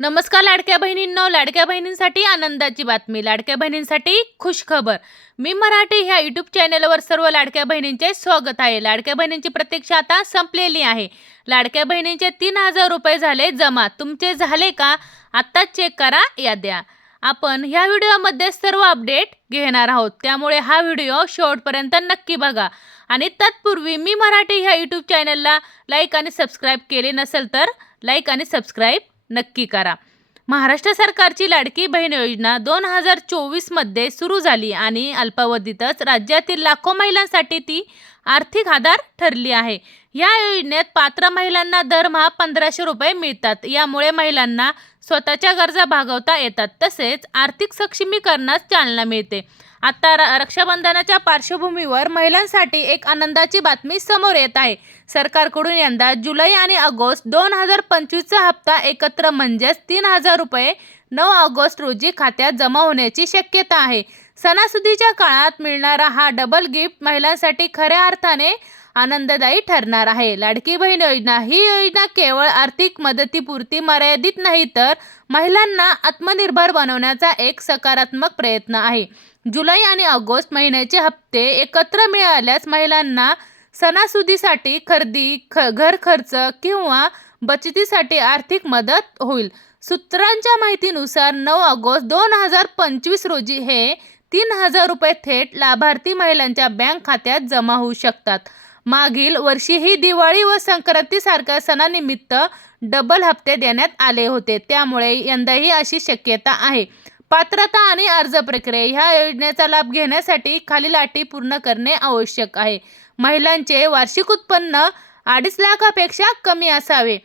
नमस्कार लाडक्या बहिणींनो लाडक्या बहिणींसाठी आनंदाची बातमी लाडक्या बहिणींसाठी खुश खबर. मी मराठी ह्या यूट्यूब चॅनलवर सर्व लाडक्या बहिणींचे स्वागत आहे. लाडक्या बहिणींची प्रतीक्षा आता संपलेली आहे. लाडक्या बहिणींचे तीन हजार रुपये झाले जमा. तुमचे झाले का? आत्ताच चेक करा या द्या. आपण ह्या व्हिडिओमध्ये सर्व अपडेट घेणार आहोत. त्यामुळे हा व्हिडिओ शेवटपर्यंत नक्की बघा. आणि तत्पूर्वी मी मराठी ह्या यूट्यूब चॅनलला लाईक आणि सबस्क्राईब केले नसेल तर लाईक आणि सबस्क्राईब नक्की करा. महाराष्ट्र सरकारची लाडकी बहीण योजना दोन हजार चोवीसमध्ये सुरू झाली आणि अल्पावधीतच राज्यातील लाखो महिलांसाठी ती आर्थिक आधार ठरली आहे. या योजनेत पात्र महिलांना दरमहा पंधराशे रुपये मिळतात. यामुळे महिलांना स्वतःच्या गरजा भागवता येतात. तसेच आर्थिक सक्षमीकरणास चालना मिळते. आता र रक्षाबंधनाच्या पार्श्वभूमीवर महिलांसाठी एक आनंदाची बातमी समोर येत आहे. सरकारकडून यंदा जुलै आणि ऑगस्ट दोन हजार पंचवीसचा हप्ता एकत्र म्हणजेच तीन हजार रुपये नऊ ऑगस्ट रोजी खात्यात जमा होण्याची शक्यता आहे. सणासुदीच्या काळात मिळणारा हा डबल गिफ्ट महिलांसाठी खऱ्या अर्थाने आनंददायी ठरणार आहे. लाडकी बहीण योजना ही योजना केवळ आर्थिक मदतीपुरती मर्यादित नाही तर महिलांना आत्मनिर्भर बनवण्याचा एक सकारात्मक प्रयत्न आहे. जुलै आणि ऑगस्ट महिन्याचे हप्ते एकत्र मिळाल्यास महिलांना सणासुदीसाठी खरेदी ख घर खर्च किंवा बचतीसाठी आर्थिक मदत होईल. सूत्रांच्या माहितीनुसार नऊ ऑगस्ट दोन हजार पंचवीस रोजी हे तीन हजार रुपये थेट लाभार्थी महिलांच्या बँक खात्यात जमा होऊ शकतात. मागील वर्षीही दिवाळी व संक्रांतीसारख्या सणानिमित्त डबल हप्ते देण्यात आले होते. त्यामुळे यंदाही अशी शक्यता आहे. पात्रता आणि अर्ज प्रक्रिया ह्या योजनेचा लाभ घेण्यासाठी खालील अटी पूर्ण करणे आवश्यक आहे. महिलांचे वार्षिक उत्पन्न अडीच लाखापेक्षा कमी असावे.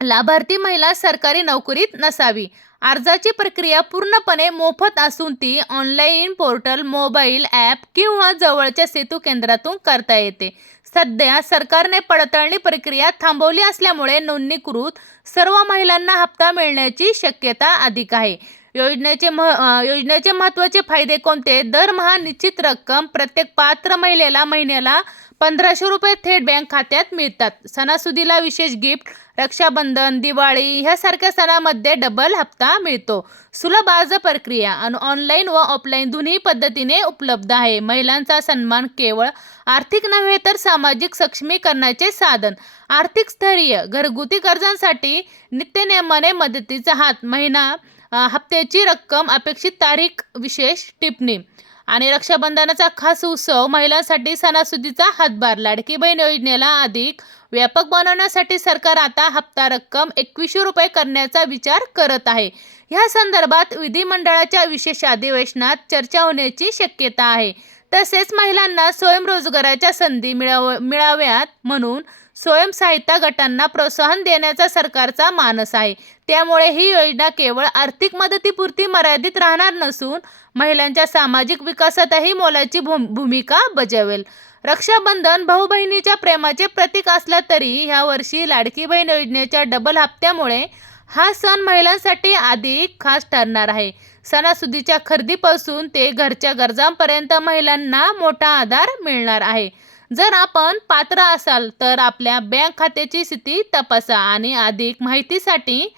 लाभार्थी महिला सरकारी नोकरीत नसावी. अर्जाची प्रक्रिया पूर्णपणे मोफत असून ती ऑनलाईन पोर्टल मोबाईल ॲप किंवा जवळच्या सेतू केंद्रातून करता येते. सध्या सरकारने पडताळणी प्रक्रिया थांबवली असल्यामुळे नोंदणीकृत सर्व महिलांना हप्ता मिळण्याची शक्यता अधिक आहे. योजनेचे मह योजनेचे महत्त्वाचे फायदे कोणते? दरमहा निश्चित रक्कम प्रत्येक पात्र महिलेला महिन्याला पंधराशे रुपये थेट बँक खात्यात मिळतात. सणासुदीला विशेष गिफ्ट रक्षाबंधन दिवाळी ह्यासारख्या सणामध्ये डबल हप्ता मिळतो. सुलभ अर्ज प्रक्रिया आणि ऑनलाईन व ऑफलाईन दोन्ही पद्धतीने उपलब्ध आहे. महिलांचा सन्मान केवळ आर्थिक नव्हे तर सामाजिक सक्षमीकरणाचे साधन. आर्थिक स्थैर्य घरगुती गरजांसाठी नित्यनियमाने मदतीचा हात. महिना हप्त्याची रक्कम अपेक्षित तारीख विशेष टिपणी. आणि रक्षाबंधनाचा खास उत्सव महिलांसाठी सणासुदीचा हातभार. लाडकी बहीण योजनेला अधिक व्यापक बनवण्यासाठी सरकार आता हप्ता रक्कम एकवीसशे रुपये करण्याचा विचार करत आहे. ह्या संदर्भात विधिमंडळाच्या विशेष अधिवेशनात चर्चा होण्याची शक्यता आहे. तसेच महिलांना स्वयंरोजगाराच्या संधी मिळाव मिळाव्यात म्हणून स्वयंसहायता गटांना प्रोत्साहन देण्याचा सरकारचा मानस आहे. त्यामुळे ही योजना केवळ आर्थिक मदतीपुरती मर्यादित राहणार नसून महिलांच्या सामाजिक विकासातही मोलाची भूम भूमिका बजावेल. रक्षाबंधन भाऊ बहिणीच्या प्रेमाचे प्रतीक असला तरी ह्या वर्षी लाडकी बहीण योजनेच्या डबल हप्त्यामुळे हा सण महिलांसाठी अधिक खास ठरणार आहे. सणासुदीच्या खरेदीपासून ते घरच्या गरजांपर्यंत महिलांना मोठा आधार मिळणार आहे. जर आपण पात्र असाल तर आपल्या बँक खात्याची स्थिती तपासा आणि अधिक माहितीसाठी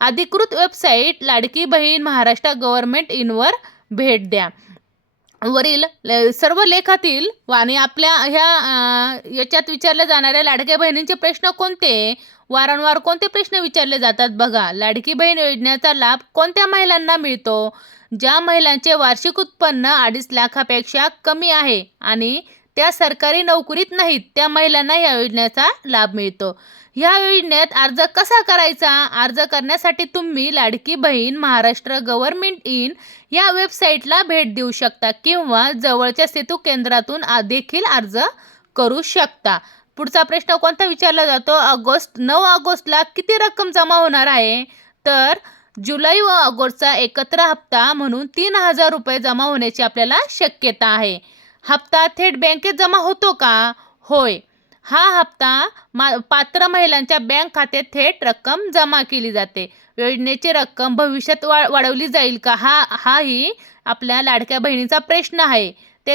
अधिकृत वेबसाईट लाडकी बहीण महाराष्ट्र गव्हर्नमेंट इनवर भेट द्या. वरील सर्व लेखातील व आणि आपल्या ह्या याच्यात विचारल्या जाणाऱ्या लाडक्या बहिणींचे प्रश्न कोणते? वारंवार कोणते प्रश्न विचारले जातात बघा. लाडकी बहीण योजनेचा लाभ कोणत्या महिलांना मिळतो? ज्या महिलांचे वार्षिक उत्पन्न अडीच लाखापेक्षा कमी आहे आणि त्या सरकारी नोकरीत नाहीत त्या महिलांना या योजनेचा लाभ मिळतो. ह्या योजनेत अर्ज कसा करायचा? अर्ज करण्यासाठी तुम्ही लाडकी बहीण महाराष्ट्र गव्हर्नमेंट इन या वेबसाईटला भेट देऊ शकता किंवा जवळच्या सेतू केंद्रातून देखील अर्ज करू शकता. पुढचा प्रश्न कोणता विचारला जातो? ऑगस्ट नऊ ऑगस्टला किती रक्कम जमा होणार आहे? तर जुलै व ऑगस्टचा एकत्र हप्ता म्हणून तीन हजार रुपये जमा होण्याची आपल्याला शक्यता आहे. हप्ता थेट बँकेत जमा होतो का? होय. हा हप्ता मा पात्र महिलांच्या बँक खात्यात थेट रक्कम जमा केली जाते. योजनेची रक्कम भविष्यात वा वाढवली जाईल का? हा हाही आपल्या लाडक्या बहिणीचा प्रश्न आहे. ते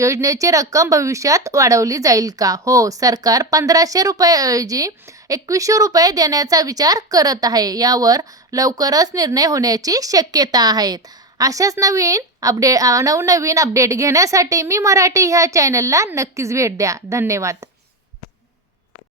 योजनेची रक्कम भविष्यात वाढवली जाईल का? हो सरकार पंधराशे रुपयाऐवजी एकवीसशे रुपये देण्याचा विचार करत आहे. यावर लवकरच निर्णय होण्याची शक्यता आहेत अशाच नवीन अपडे नवनवीन अपडेट घेण्यासाठी मी मराठी ह्या चॅनलला नक्कीच भेट द्या. धन्यवाद.